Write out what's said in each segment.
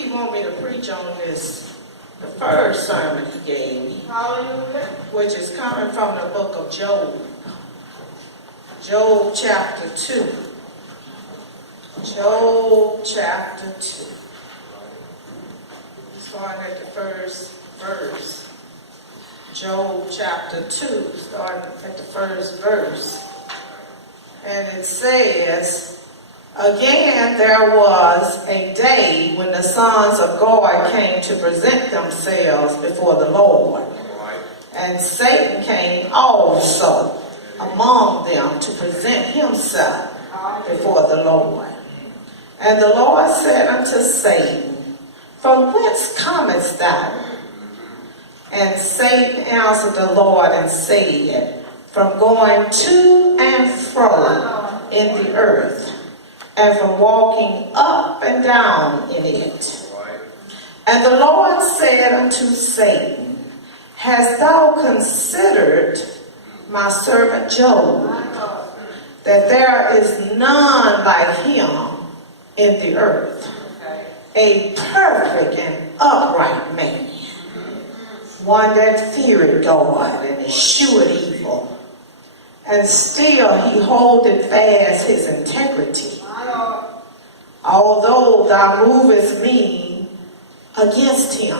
he want me to preach on this, the first sermon he gave me, which is coming from the book of Job. Job chapter 2. Job chapter 2. Starting at the first verse. Job chapter 2, starting at the first verse. And it says, again there was a day when the sons of God came to present themselves before the Lord. And Satan came also among them to present himself before the Lord. And the Lord said unto Satan, from whence comest thou? And Satan answered the Lord and said, from going to and fro in the earth, and from walking up and down in it. And the Lord said unto Satan, hast thou considered my servant Job, that there is none like him in the earth, a perfect and upright man, one that feared God and eschewed evil, and still he holdeth fast his integrity. Although thou movest me against him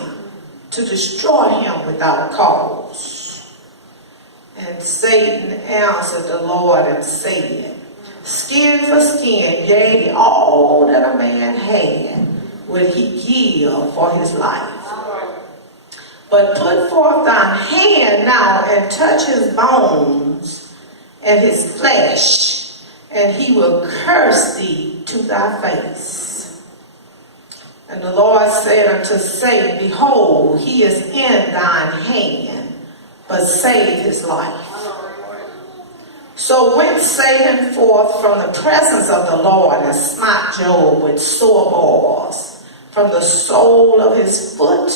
to destroy him without cause. And Satan answered the Lord and said, skin for skin, yea, all that a man had would he give for his life. But put forth thine hand now and touch his bones and his flesh, and he will curse thee to thy face. And the Lord said unto Satan, behold, he is in thine hand, but save his life. So went Satan forth from the presence of the Lord and smote Job with sore bores from the sole of his foot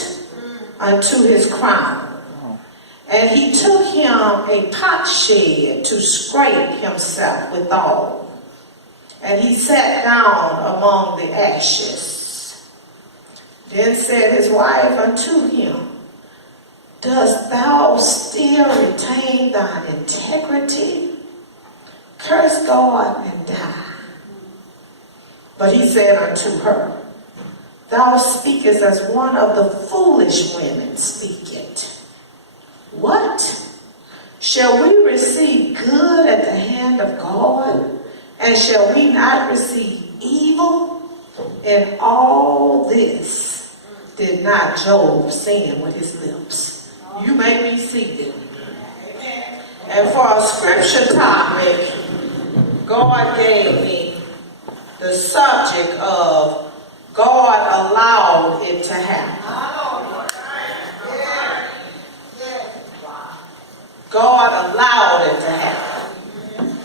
unto his crown. And he took him a potsherd to scrape himself withal. And he sat down among the ashes. Then said his wife unto him, dost thou still retain thine integrity? Curse God and die. But he said unto her, thou speakest as one of the foolish women speaketh. What? Shall we receive good at the hand of God? And shall we not receive evil? In all this did not Job sin with his lips. You may be seated. And for a scripture topic, God gave me the subject of God allowed it to happen. God allowed it to happen.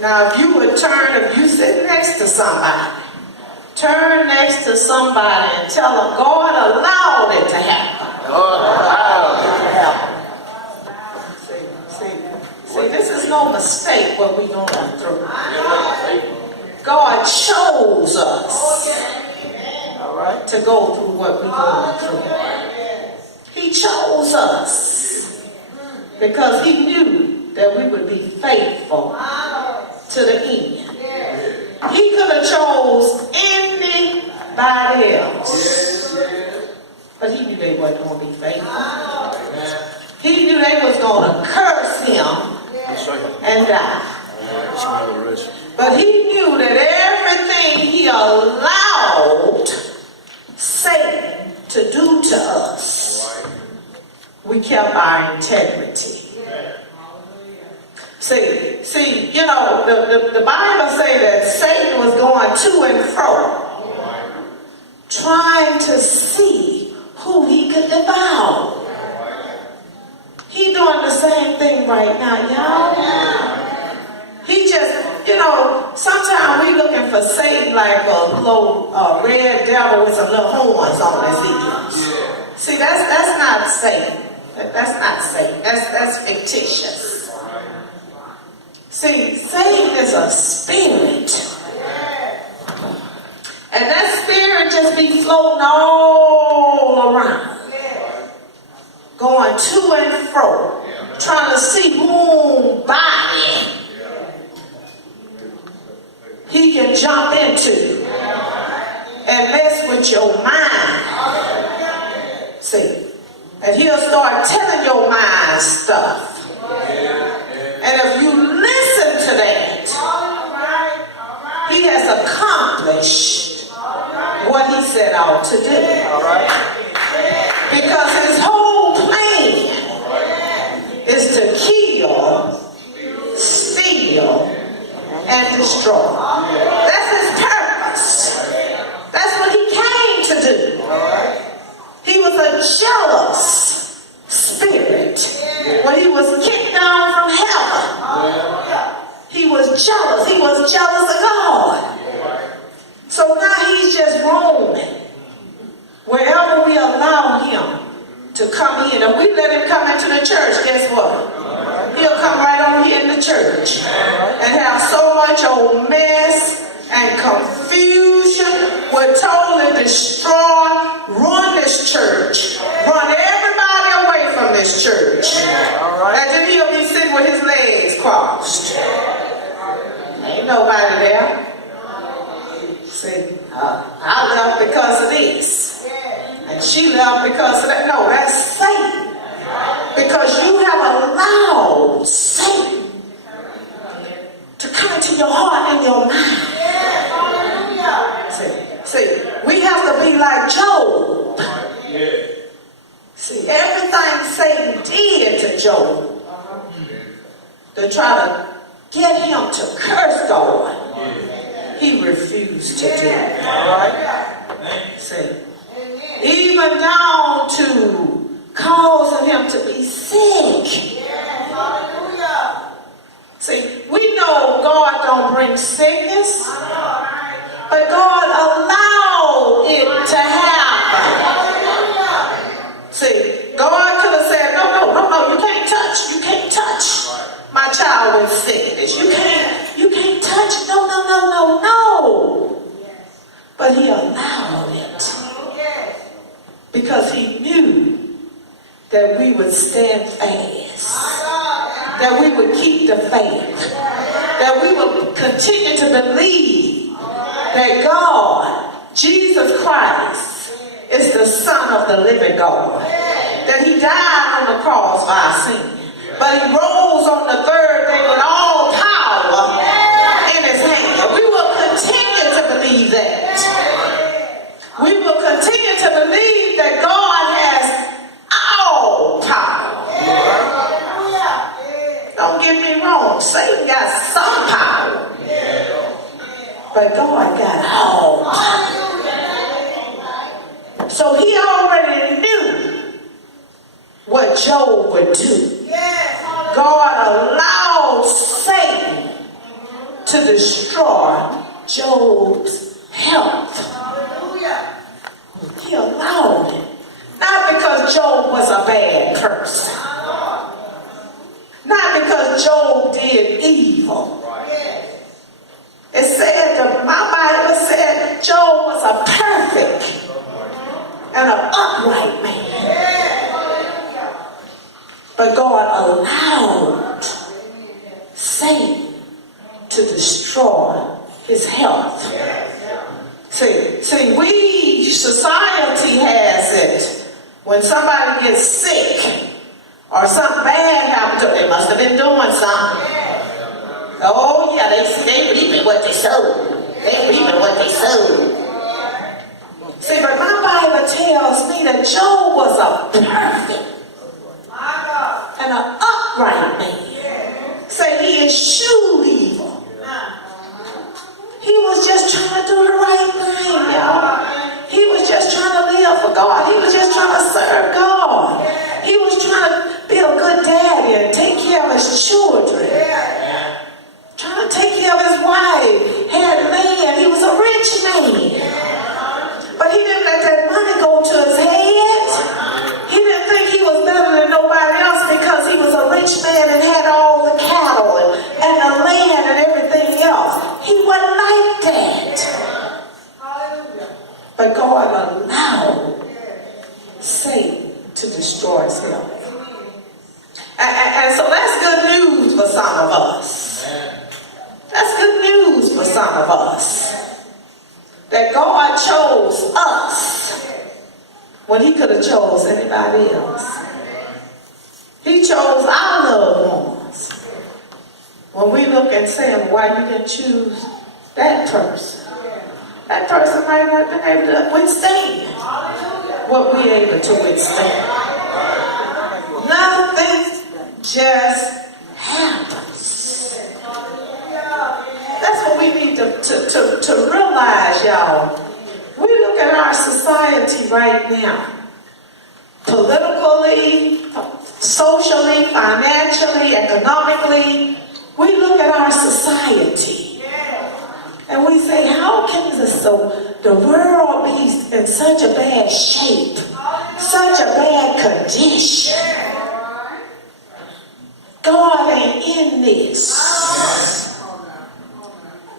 Now, if you would turn, if you sit next to somebody, turn next to somebody and tell them God allowed it to happen. God allowed it to happen. See, this is no mistake what we're going through. God chose us, all right, to go through what we're going through. He chose us because he knew that we would be faithful to the end. He could have chose anybody else, but he knew they wasn't going to be faithful. He knew they was going to curse him and die. But he knew that everything he allowed Satan to do to us, we kept our integrity. See, you know, the Bible say that Satan was going to and fro, trying to see who he could devour. He doing the same thing right now, y'all. He just, you know, sometimes we looking for Satan like a little red devil with some little horns on his ears. See, that's not Satan. That's not Satan. That's fictitious. See, Satan is a spirit. And that spirit just be floating all jump into and mess with your mind. See, and he'll start telling your mind stuff. And if you listen to that, he has accomplished what he set out to do. Because his whole plan is to kill, steal, and destroy. That's his purpose. That's what he came to do. He was a jealous spirit. When he was kicked down from heaven, he was jealous. He was jealous of God. So now he's just roaming. Wherever we allow him to come in, and we let him come into the church, guess what? He'll come right on here in the church and have so much old mess and confusion, will totally destroy, ruin this church, run everybody away from this church. And then he'll be sitting with his legs crossed. Ain't nobody there. See, I left because of this. And she left because of that. No, that's Satan. Because you have allowed Satan to come into your heart and your mind. See, we have to be like Job. See, everything Satan did to Job to try to get him to curse God, he refused to do it. See, even down to causing him to be sick. See, we know God don't bring sickness, but God allowed it to happen. See, God could have said, no, you can't touch my child with sickness. You can't touch, no. But he allowed it because he knew that we would stand fast, that we would keep the faith, that we would continue to believe that God, Jesus Christ, is the Son of the living God, that he died on the cross for our sin, but he rose on the third day with all power in his hand. We will continue to believe that. We will continue to believe that God has all power. Don't get me wrong, Satan got some power, but God got all power. So he already knew what Job would do. God allowed Satan to destroy Job's health. He allowed it. Not because Job was a bad person. Not because Job did evil. It said, my Bible said, Job was a perfect and an upright man. But God allowed Satan to destroy his health. See, society has it. When somebody gets sick or something bad happened to them, they must have been doing something. Oh yeah, they reaping what they sowed. They reaping what they sowed. See, but my Bible tells me that Job was a perfect and an upright man. Say he eschewed evil. He was just trying to do the right thing, y'all. He was just trying to live for God. He was just trying to serve God. He was trying to be a good daddy and take care of his children. Trying to take care of his wife. Had land. He was a rich man. But he didn't let that money go to his head. He didn't think he was better than nobody else because he was a rich man and had all the cattle and the land and everything else. He wasn't like that. But God allowed when he could have chose anybody else. He chose our loved ones. When we look and say, why you didn't choose that person? That person might not have been able to withstand what we're able to withstand. Nothing just happens. That's what we need to realize, y'all. We look at our society right now, politically, socially, financially, economically. We look at our society and we say, how can the world be in such a bad shape, such a bad condition? God ain't in this.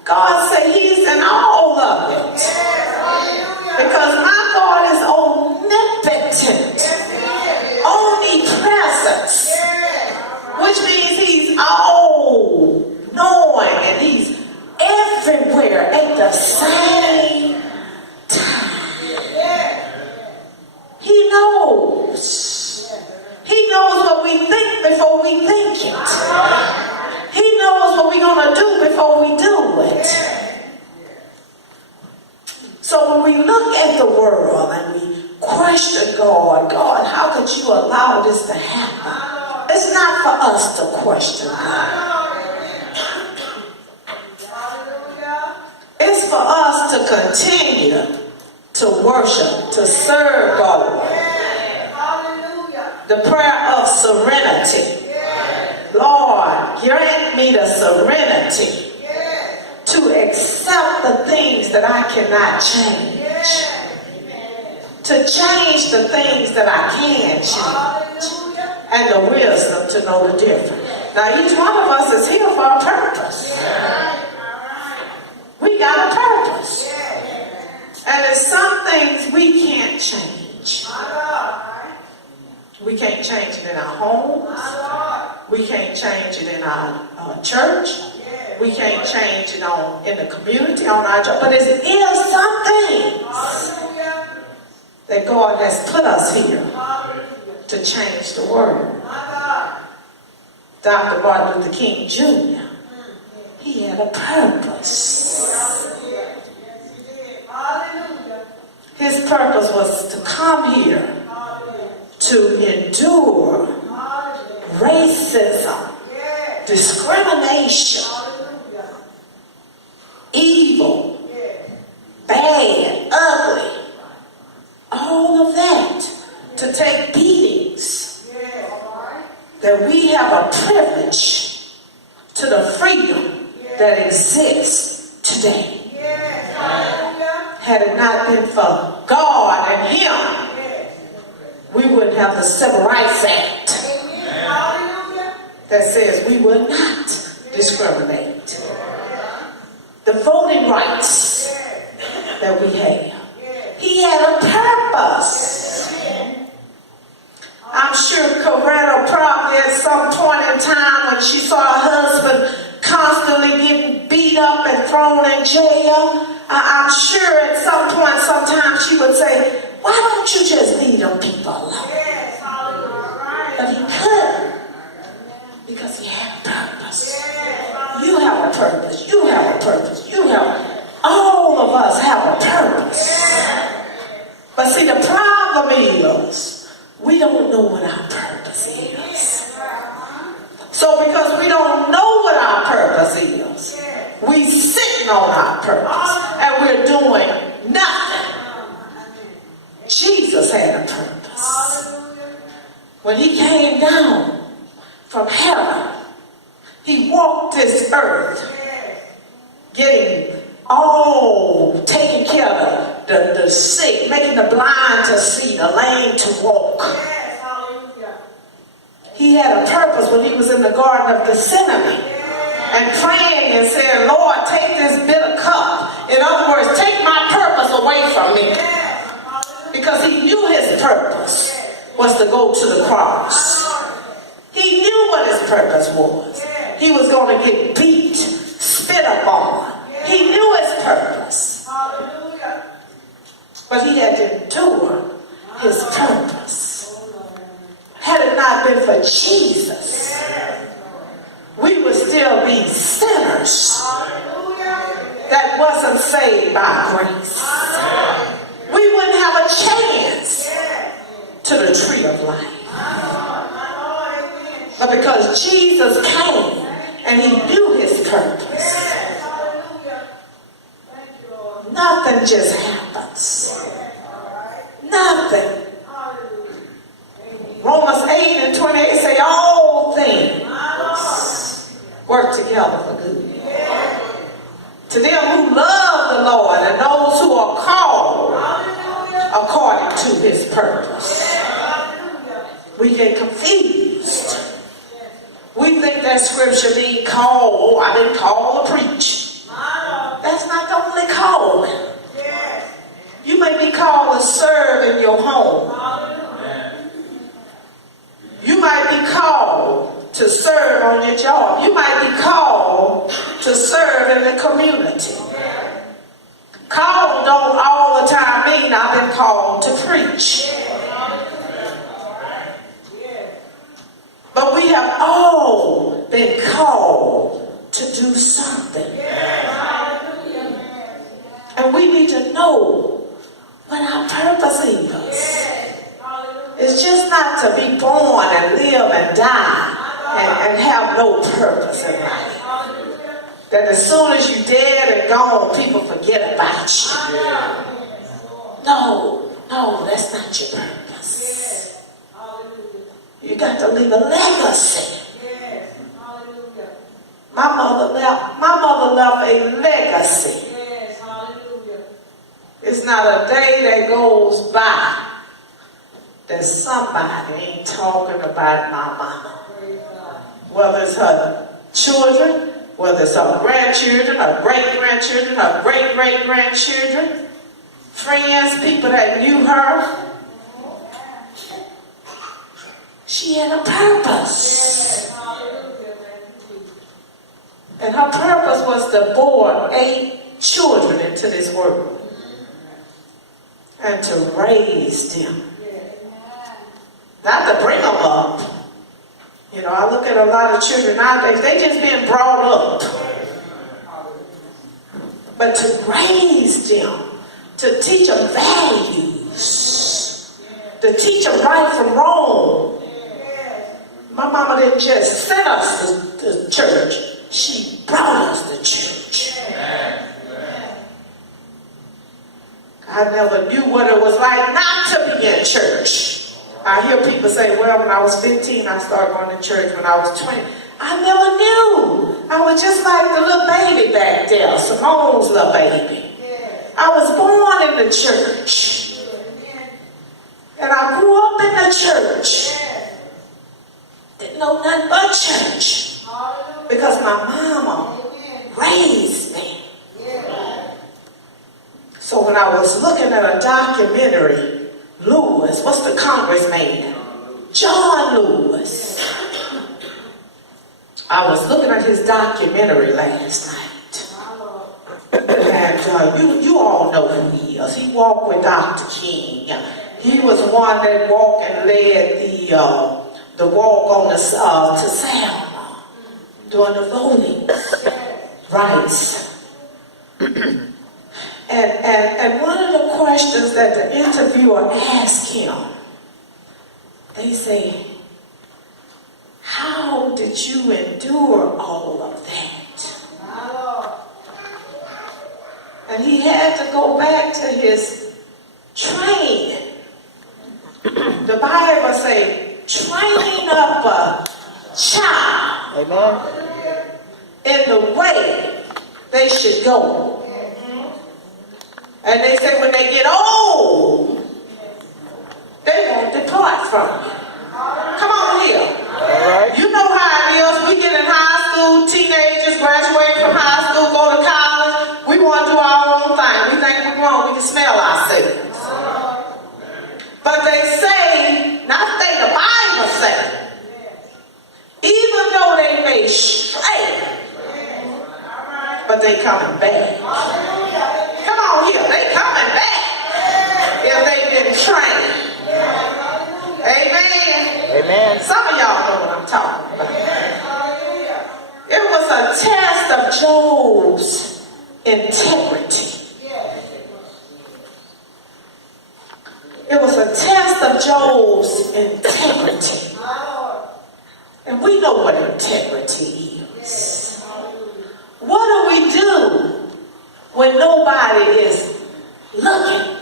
God said he's in all of it. Because my God is omnipotent, omnipresent, which means he's all knowing and he's everywhere at the same time. He knows. He knows what we think before we think it. He knows what we're going to do before we do it. So when we look at the world and we question God, how could you allow this to happen? It's not for us to question God. It's for us to continue to worship, to serve God. The prayer of serenity. Lord, grant me the serenity to accept the things that I cannot change. To change the things that I can change. And the wisdom to know the difference. Now each one of us is here for a purpose. We got a purpose. And there's some things we can't change. We can't change it in our homes. We can't change it in our church. We can't change it in the community, on our job. But there is some things that God has put us here to change the world. Dr. Martin Luther King Jr., he had a purpose. His purpose was to come here to endure racism, discrimination, evil, bad, ugly, all of that, to take beatings, that we have a privilege to the freedom that exists today. Had it not been for God and Him, we wouldn't have the Civil Rights Act that says we would not discriminate. The voting rights that we have. He had a purpose. I'm sure Caballero probably at some point in time when she saw her husband constantly getting beat up and thrown in jail, I'm sure at some point, sometimes she would say, why don't you just leave them people alone? But he couldn't, because he had a purpose. You have a purpose. You have a purpose. All of us have a purpose. But see, the problem is, we don't know what our purpose is. So because we don't know what our purpose is, we sitting on our purpose and we're doing nothing. Jesus had a purpose. When he came down from heaven, he walked this earth, taking care of the sick, making the blind to see, the lame to walk. He had a purpose when he was in the Garden of Gethsemane and praying and saying, Lord, take this bitter cup. In other words, take my purpose away from me. Because he knew his purpose was to go to the cross. He knew what his purpose was. He was going to get beat, spit upon. He knew his purpose. But he had to endure his wasn't for Jesus, we would still be sinners that wasn't saved by grace. We wouldn't have a chance to the tree of life. But because Jesus came and he knew his purpose, nothing just happens. Nothing. Romans 8:28 say all things work together for good. To them who love the Lord and those who are called according to his purpose. We get confused. We think that scripture means call. Oh, I've been called to preach. That's not the only calling. You may be called to serve in your home. You might be called to serve on your job. You might be called to serve in the community. Called don't all the time mean I've been called to preach. But we have all been called to do something. And we need to know what our purpose is. It's just not to be born and live and die and have no purpose in life. That as soon as you're dead and gone, people forget about you. No, that's not your purpose. You got to leave a legacy. My mother left a legacy. It's not a day that goes by that somebody ain't talking about my mama. Whether it's her children, whether it's her grandchildren, her great-grandchildren, her great-great-grandchildren, friends, people that knew her. She had a purpose. And her purpose was to born 8 children into this world and to raise them. Not to bring them up. You know, I look at a lot of children nowadays, they just being brought up. But to raise them, to teach them values, to teach them right from wrong. My mama didn't just send us to church, she brought us to church. I never knew what it was like not to be in church. I hear people say, well, when I was 15, I started going to church. When I was 20, I never knew. I was just like the little baby back there, Simone's little baby. I was born in the church. And I grew up in the church. Didn't know nothing but church. Because my mama raised me. So when I was looking at a documentary, Lewis, what's the congressman? John Lewis. I was looking at his documentary last night. And you all know who he is. He walked with Dr. King. He was one that walked and led the walk on the to Selma during the voting rights. And one of the questions that the interviewer asked him, they say, how did you endure all of that? And he had to go back to his training. The Bible say, train up a child in the way they should go. And they say when they get old, they won't depart from you. Come on here. All right. You know how it is. We get in high school, teenagers graduate from high school, go to college. We want to do our own thing. We think we're grown. We can smell ourselves. But they say, not they, the Bible say, even though they may stray, but they coming back. Come on here, they coming back if they've been trained. Amen. Amen. Some of y'all test of Job's integrity. And we know what integrity is. What do we do when nobody is looking?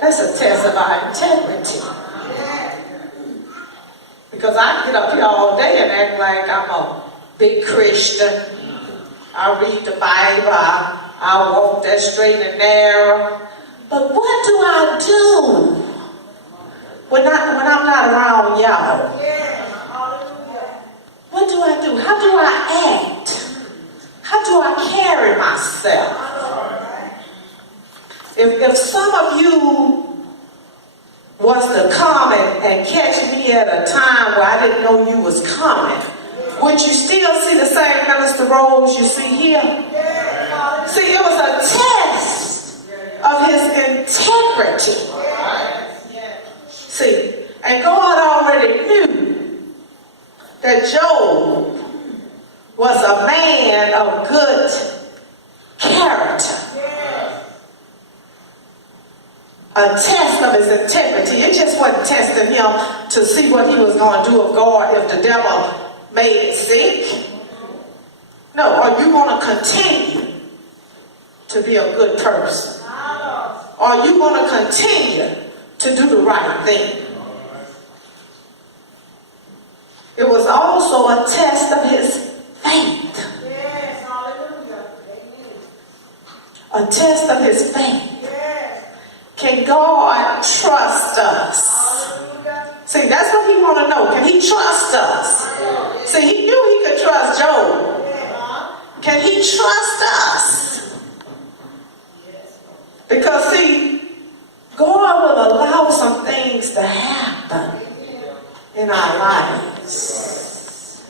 That's a test of our integrity. Because I can get up here all day and act like I'm a big Christian. I read the Bible. I walk that straight and narrow. But what do I do when I'm not around y'all? What do I do? How do I act? How do I carry myself? If some of you was to come and catch me at a time where I didn't know you was coming, would you still see the same Minister Rose you see here? See, it was a test of his integrity. See, and God already knew that Job was a man of good character. A test of his integrity. It just wasn't testing him to see what he was going to do of God if the devil made him sick. No, are you going to continue to be a good person? Are you going to continue to do the right thing? It was also a test of his faith. A test of his faith. Can God trust us? See, that's what he want to know. Can he trust us? See, he knew he could trust Job. Can he trust us? Because, see, God will allow some things to happen in our lives.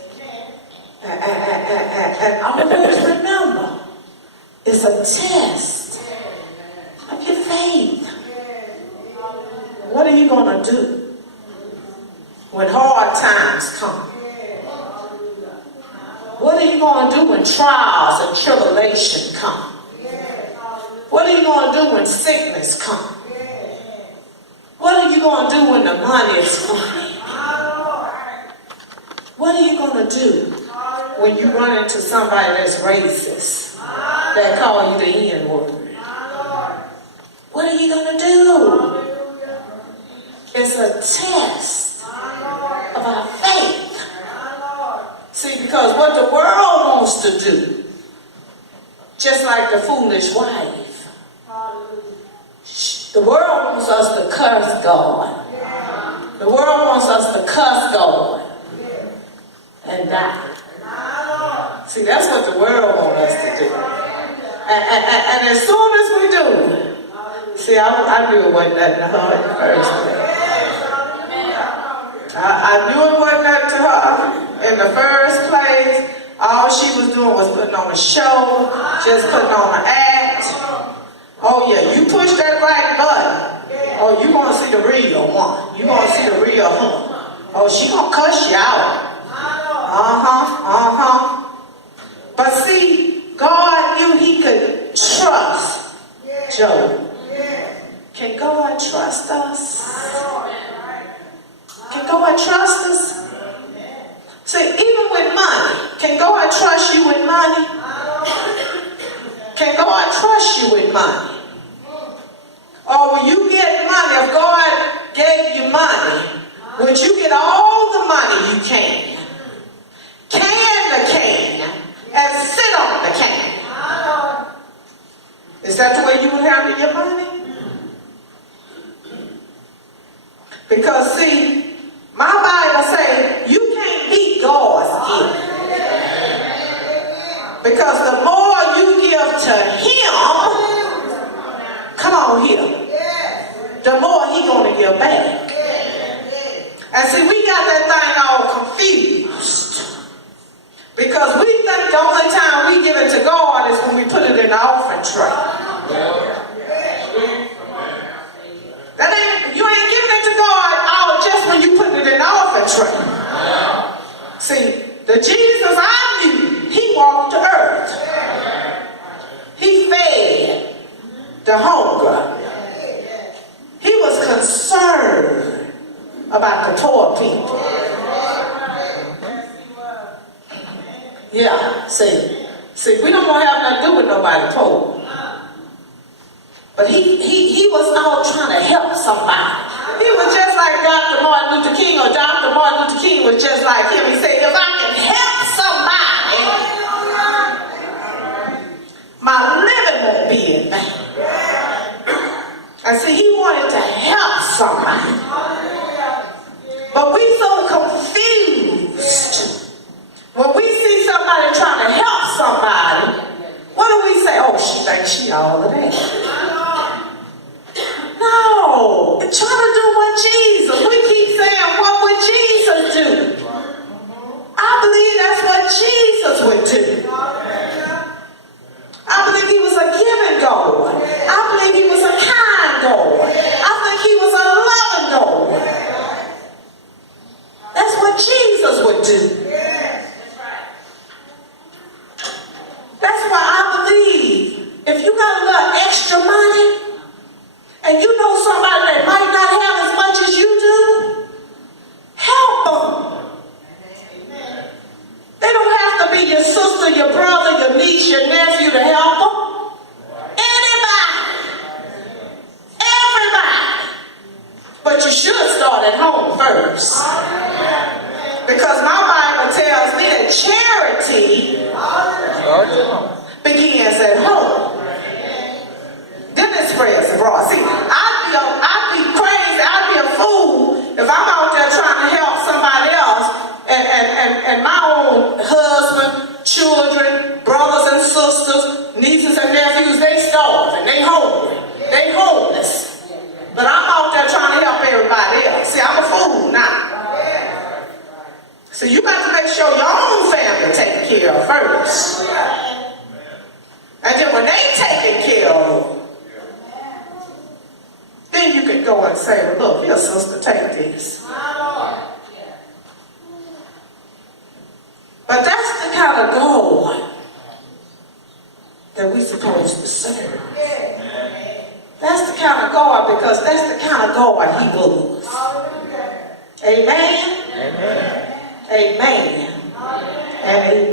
And always remember, it's a test of your faith. What are you going to do when hard times come? What are you going to do when trials and tribulation come? What are you going to do when sickness comes? What are you going to do when the money is funny? What are you going to do when you run into somebody that's racist, that call you the N-word? What are you going to do? It's a test of our faith. See, because what the world wants to do, just like the foolish wife, the world wants us to curse God. The world wants us to cuss God and die. See, that's what the world wants us to do. And as soon as we do, see, I knew it wasn't nothing to her in the first place. I knew it wasn't nothing to her in the first place. All she was doing was putting on a show, just putting on an act. Oh yeah, you push that right button. Oh, you gonna see the real one. You gonna see the real her. Oh, she gonna cuss you out. But see, God knew he could trust Job. Can God trust us? Can God trust us? See, even with money, can God trust you with money? Can God trust you with money? Or when you get money, if God gave you money, would you get all the money you can the can, and sit on the can? Is that the way you would handle your money? Because see, my Bible says you can't beat God's gift. Because the more you give to him, come on here, the more he gonna give back. And see, we got that thing all confused. Because we think the only time we give it to God is when we put it in the offering tray. That ain't, you ain't giving it to God all just when you put it in the offering tray. See, the Jesus I knew, he walked the earth. He fed the hunger. See, we don't want to have nothing to do with nobody poor. But he was out trying to help somebody. He was just like Dr. Martin Luther King, or Dr. Martin Luther King was just like him. He said, if I can help somebody, my living won't be in vain. And see, he wanted to help somebody. But we so confused. When we see somebody trying to help somebody, what do we say? Oh, she thinks she all of that. No, trying to do what Jesus. We keep saying, what would Jesus do? I believe that's what Jesus would do. I believe he was a giving God. I believe he was a kind God. I think he was a loving God. That's what Jesus would do. That's why I believe if you got a little extra money and you know somebody that might not have as much as you do, help them. They don't have to be your sister, your brother, your niece, your nephew to help them. Anybody. Everybody. But you should start at home first. Because my Bible tells me that charity begins at home. Then it spreads abroad. See, I'd be crazy, I'd be a fool if I'm out there trying to help somebody else and my own husband, children, brothers and sisters, nieces and nephews, they starving, they hungry, they homeless. But I'm out there trying to help everybody else. See, I'm a fool now. So you got to make sure your own family taken care of first. And then when they taken care of, then you can go and say, well, look, here, sister, take this. But that's the kind of God that we're supposed to serve. That's the kind of God, because that's the kind of God he was. Amen? Amen. Amen. And amen.